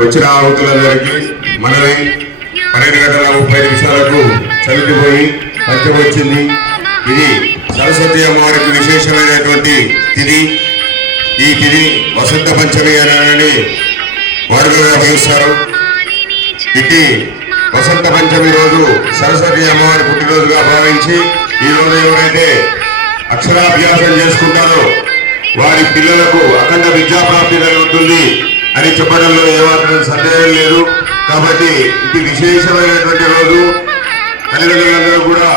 వచ్చిన ఆహుతులందరికీ మనవి 12 గంటల 30 నిమిషాలకు చలికిపోయి పంచం వచ్చింది. ఇది సరస్వతి అమ్మవారికి విశేషమైనటువంటి తిథి. ఈ తిథి వసంత పంచమి అని వాడుకగా పిలుస్తారు. ఇటు వసంత పంచమి రోజు సరస్వతి అమ్మవారి పుట్టినరోజుగా భావించి ఈ రోజు ఎవరైతే అక్షరాభ్యాసం చేసుకుంటారో వారి పిల్లలకు అఖండ విద్యాప్రాప్తి కలుగుతుంది అని చెప్పడంలో ఏమాత్రం సందేహం లేదు. కాబట్టి ఇది విశేషమైనటువంటి రోజు. తల్లిదండ్రులందరూ కూడా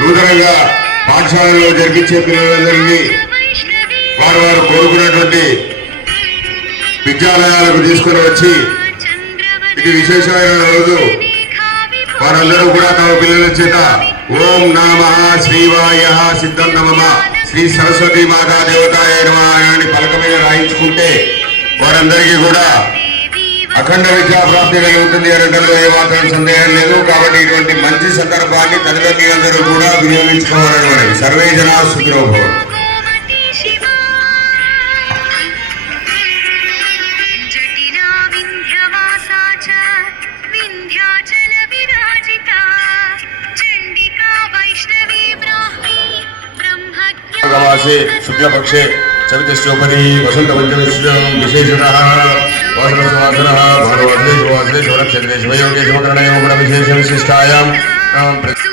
నూతనంగా పాఠశాలలో జరిపించే పిల్లలందరినీ వారు కోరుకున్నటువంటి విద్యాలయాలకు తీసుకుని వచ్చి ఇది విశేషమైన రోజు వారందరూ కూడా తమ పిల్లల చేత ఓం నమః శ్రీవాయ సిద్ధం నమః శ్రీ సరస్వతి మాతా దేవతాయ నమః అని పలక మీద రాయించుకుంటే వారందరికీ కూడా అఖండ విద్యా ప్రాప్తి కలుగుతుంది అనడంలో ఏమాత్రం సందేహం లేదు. కాబట్టి ఇటువంటి మంచి సందర్భాన్ని తల్లిదండ్రులందరూ కూడా వినియోగించుకోవాలని మనవి. సర్వే జనా సుఖినో భవంతు. शुक्लपक्षे चवितश्चोपरी वसंत पंचमी विशेषतः वासनसुवासनः भानुवासने शुभवासने शुभनक्षत्रे शुभयोगे शुभकरणे विशेष विशिष्टायां